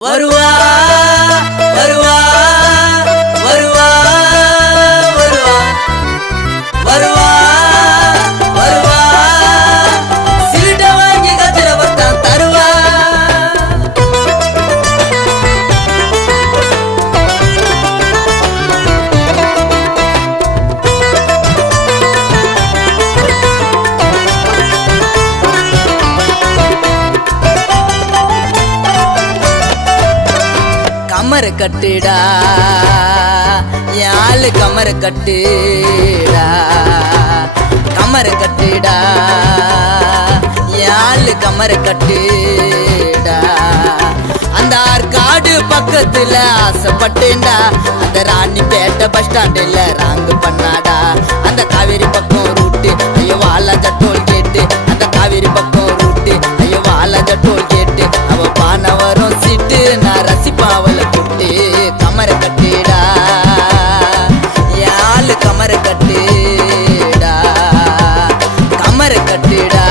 வருவா வருவா வருவா வருவா வருவா வருவா சிரிட்ட வாங்கி கத்திர பத்தான் தருவா கமர கட்டுடா யாழ் கமர கட்டுடா கமர கட்டுடா யாழ் கமர கட்டுடா அந்த ஆற்காடு பக்கத்துல ஆசைப்பட்டேன்டா அந்த ராணிப்பேட்டை பஸ் ஸ்டாண்டில் ராங்கு பண்ணாடா அந்த காவேரி பக்கம் ரூட்டு ஐயோ வாலாஜா டோல் கேட்டு அந்த காவேரி பக்கம் ரூட்டு ஐயோ வாலாஜா டோல் கேட்டு அவ பான வரும் சீட்டு நான் ரசிப்பாவல குட்டு கமர கட்டுடா யாழ் கமர கட்டுடா கமர கட்டுடா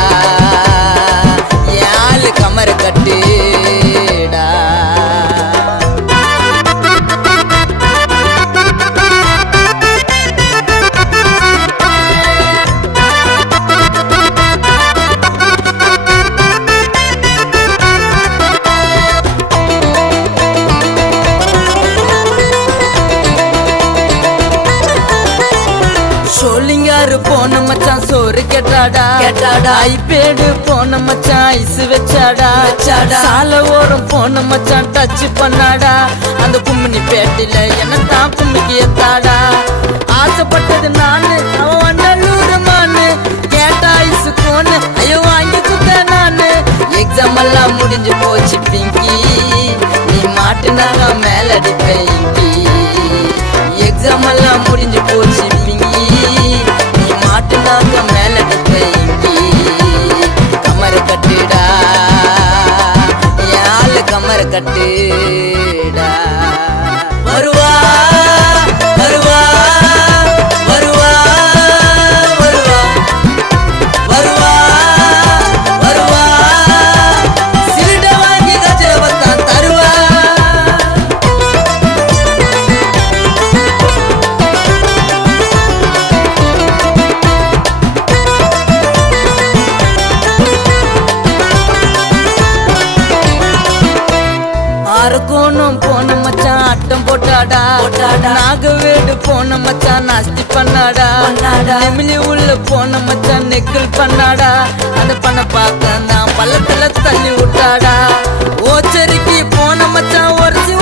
யாழ் கமர கட்டுடா சோளிங்காரு போன மச்சான் சோறு கேட்டாடா ஐபேடு போன மச்சான் ஐஸ் வச்சாடா சால ஓரம் போன மச்சான் டச் பண்ணாடா அந்த கும்மினி பேட்டில என்ன தான் கும்மிக்கு ஏத்தாடா ஆசைப்பட்டது நானு அவன் வண்டலூர் மானு கேட்டா ஐஸ் கோனு ஐயோ வாங்கி குத்த நானு எக்ஸாம் எல்லாம் முடிஞ்சு போச்சு பிங்கி நீ மாட்டுனாங்க மேலடிப்பேன் இங்கி எக்ஸாம் எல்லாம் முடிஞ்சு போச்சு பிங்கி நீ மாட்டுனாங்க மேலடிப்பேன் இங்கி கமர கட்டுடா யாழ் கமர கட்டுடா வருவா வருவா வருவா வருவா வருவா வருவா சிரிட்ட வாங்கி கச்சிர பத்தான் தருவா அரக்கோணம் போன மச்சான் ஆட்டம் போட்டாடா நாகவேடு போன மச்சான் நாஸ்தி பண்ணாடா நெமிலி உள்ள போன மச்சான் நெக்கில் பண்ணாடா அந்த பண்ண பார்க்க நான் பள்ளத்துல தள்ளி விட்டாடா ஓச்சரிக்கு போன மச்சான் ஒரசி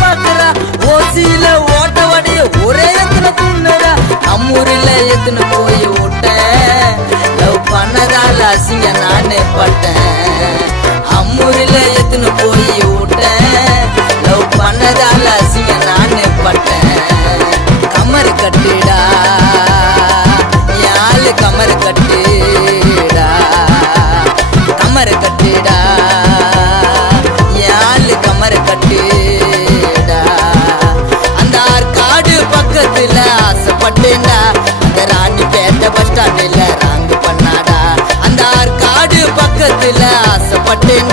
பாக்குறா ஓசியில ஓட்ட வடைய ஒரே எத்தனை துண்ணுறா அம்மூரில எத்தனை போய் விட்டேன் லவ் பண்ணதால அசிங்க நானே பட்டேன் அம்மூரில எத்தனை போய் விட்டேன் லவ் பண்ணதால அசிங்க நானே பட்டேன் கமர கட்டுடா யாழ் கமர கட்டுடா கமர கட்டுடா யாழ் கமர கட்டுடா அந்த ஆற்காடு பக்கத்துல ஆசைப்பட்டேன்டா அந்த ராணிப்பேட்டை பஸ் ஸ்டாண்டில் ராங்கு பண்ணாடா அந்த ஆற்காடு பக்கத்துல ஆசைப்பட்டேன்